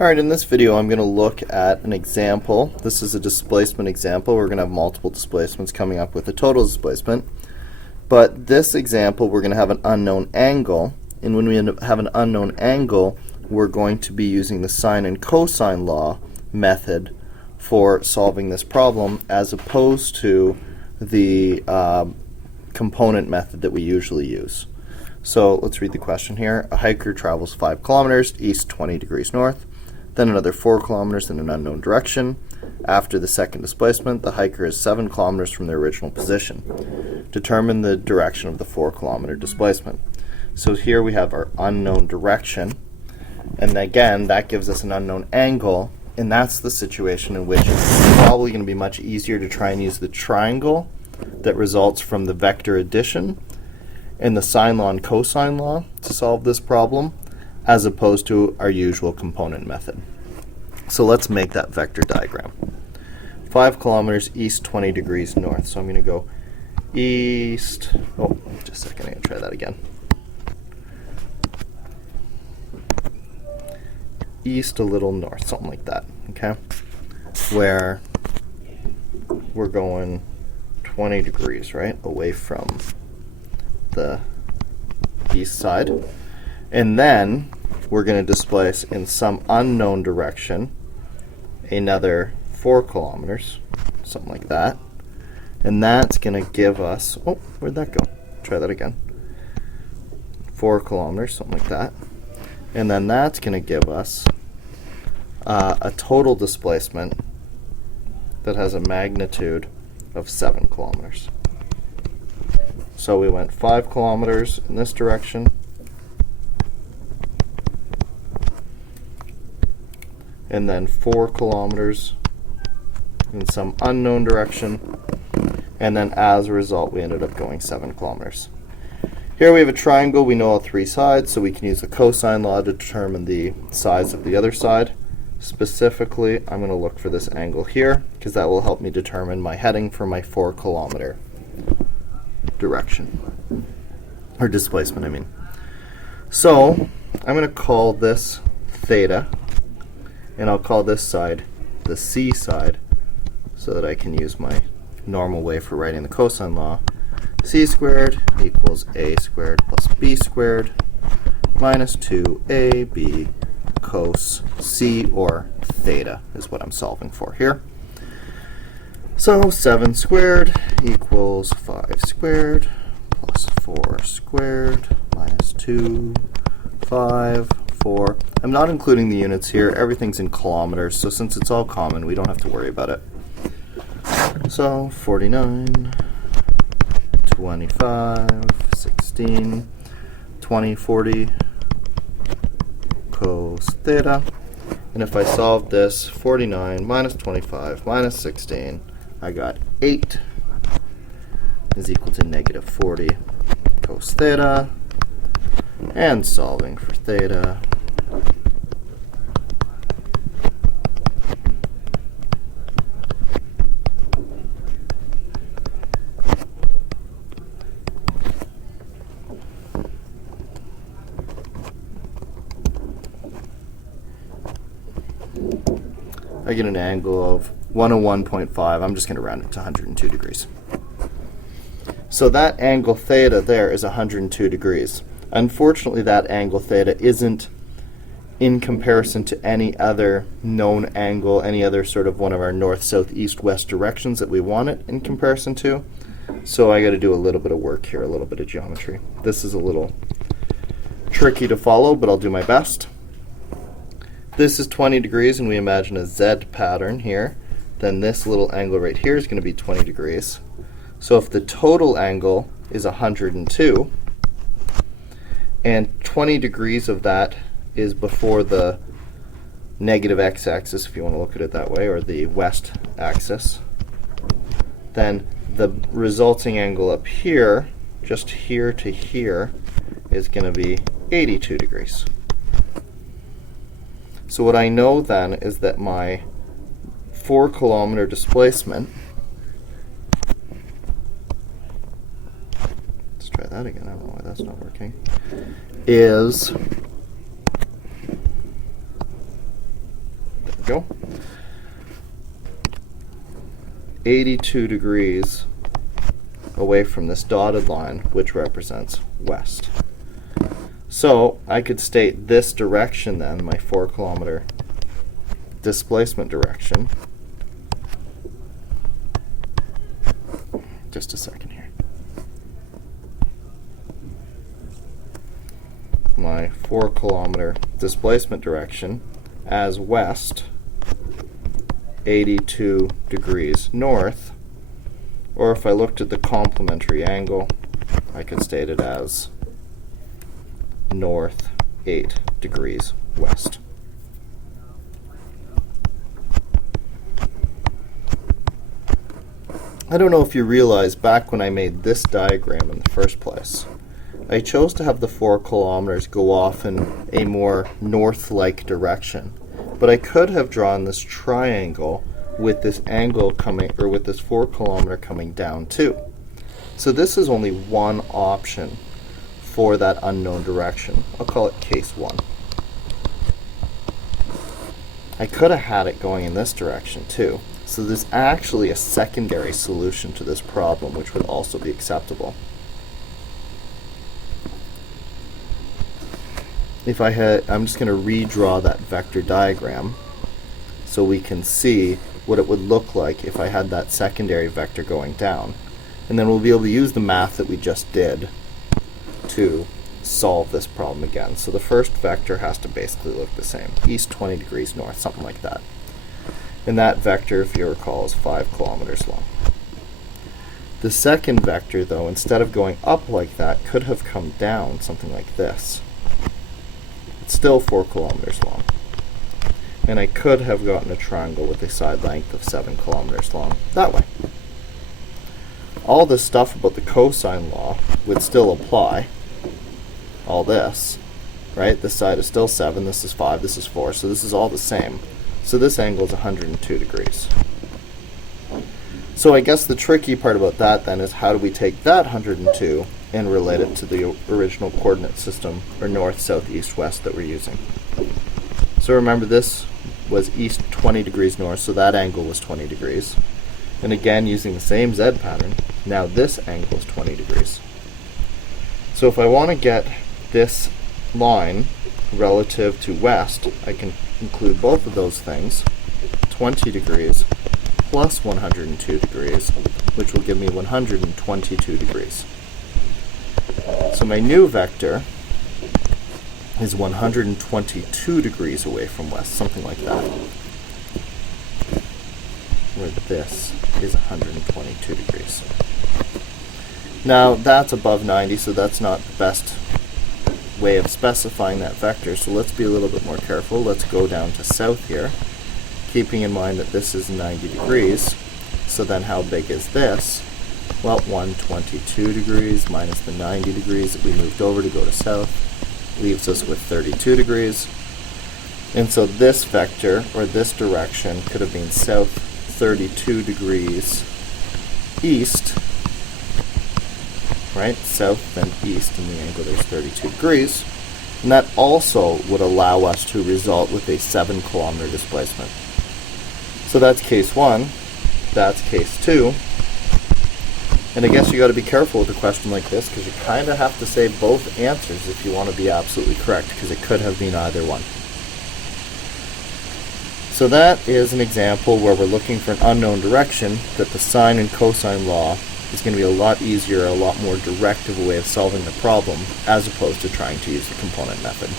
Alright, in this video I'm going to look at an example. This is a displacement example. We're going to have multiple displacements coming up with a total displacement. But this example we're going to have an unknown angle, and when we have an unknown angle we're going to be using the sine and cosine law method for solving this problem as opposed to the component method that we usually use. So let's read the question here. A hiker travels 5 kilometers east 20 degrees north, then another 4 kilometers in an unknown direction. After the second displacement, the hiker is 7 kilometers from their original position. Determine the direction of the 4 kilometer displacement. So here we have our unknown direction, and again that gives us an unknown angle, and that's the situation in which it's probably going to be much easier to try and use the triangle that results from the vector addition and the sine law and cosine law to solve this problem, as opposed to our usual component method. So let's make that vector diagram. 5 kilometers east 20 degrees north. So I'm going to go east, just a second, I'm going to try that again. East a little north, something like that, okay? Where we're going 20 degrees, right, away from the east side. And then we're going to displace in some unknown direction another 4 kilometers, something like that. And that's going to give us, where'd that go? Try that again. 4 kilometers, something like that. And then that's going to give us a total displacement that has a magnitude of 7 kilometers. So we went 5 kilometers in this direction, and then 4 kilometers in some unknown direction, and then as a result we ended up going 7 kilometers. Here we have a triangle. We know all 3 sides, so we can use the cosine law to determine the size of the other side. Specifically, I'm going to look for this angle here because that will help me determine my heading for my 4 kilometer direction, or displacement, I mean. So I'm going to call this theta, and I'll call this side the C side so that I can use my normal way for writing the cosine law. C squared equals A squared plus B squared minus 2AB cos C, or theta is what I'm solving for here. So 7 squared equals 5 squared plus 4 squared minus 2, 5, 4. I'm not including the units here. Everything's in kilometers, so since it's all common, we don't have to worry about it. So 49, 25, 16, 20, 40 cos theta. And if I solve this, 49 minus 25 minus 16, I got 8 is equal to negative 40 cos theta. And solving for theta, I get an angle of 101.5. I'm just going to round it to 102 degrees. So that angle theta there is 102 degrees. Unfortunately, that angle theta isn't in comparison to any other known angle, any other sort of one of our north, south, east, west directions that we want it in comparison to. So I got to do a little bit of work here, a little bit of geometry. This is a little tricky to follow, but I'll do my best. This is 20 degrees, and we imagine a Z pattern here. Then this little angle right here is going to be 20 degrees. So if the total angle is 102, and 20 degrees of that is before the negative x-axis, if you want to look at it that way, or the west axis, then the resulting angle up here, just here to here, is going to be 82 degrees. So what I know then is that my 4 kilometer displacement, let's try that again, I don't know why that's not working, is go. 82 degrees away from this dotted line, which represents west. So I could state this direction then, my 4-kilometer displacement direction. Just a second here. My 4-kilometer displacement direction as west, 82 degrees north, or if I looked at the complementary angle, I could state it as north 8 degrees west. I don't know if you realize, back when I made this diagram in the first place, I chose to have the 4 kilometers go off in a more north-like direction. But I could have drawn this triangle with this angle coming, or with this 4 kilometer coming down too. So this is only one option for that unknown direction. I'll call it case 1. I could have had it going in this direction too. So there's actually a secondary solution to this problem which would also be acceptable. If I had, I'm just going to redraw that vector diagram so we can see what it would look like if I had that secondary vector going down. And then we'll be able to use the math that we just did to solve this problem again. So the first vector has to basically look the same. East 20 degrees north, something like that. And that vector, if you recall, is 5 kilometers long. The second vector, though, instead of going up like that, could have come down something like this. It's still 4 kilometers long. And I could have gotten a triangle with a side length of 7 kilometers long that way. All this stuff about the cosine law would still apply. All this, right? This side is still 7, this is 5, this is 4, so this is all the same. So this angle is 102 degrees. So I guess the tricky part about that then is, how do we take that 102 and relate it to the original coordinate system, or north, south, east, west that we're using? So remember, this was east 20 degrees north, so that angle was 20 degrees. And again, using the same Z pattern, now this angle is 20 degrees. So if I want to get this line relative to west, I can include both of those things, 20 degrees plus 102 degrees, which will give me 122 degrees. So my new vector is 122 degrees away from west, something like that, where this is 122 degrees. Now that's above 90, so that's not the best way of specifying that vector, so let's be a little bit more careful. Let's go down to south here, keeping in mind that this is 90 degrees. So then how big is this? Well, 122 degrees minus the 90 degrees that we moved over to go to south leaves us with 32 degrees. And so this vector, or this direction, could have been south 32 degrees east, right? South then east, and the angle there's 32 degrees. And that also would allow us to result with a 7 kilometer displacement. So that's case 1, that's case 2. And I guess you got to be careful with a question like this, because you kind of have to say both answers if you want to be absolutely correct, because it could have been either one. So that is an example where we're looking for an unknown direction, that the sine and cosine law is going to be a lot easier, a lot more direct of a way of solving the problem, as opposed to trying to use the component method.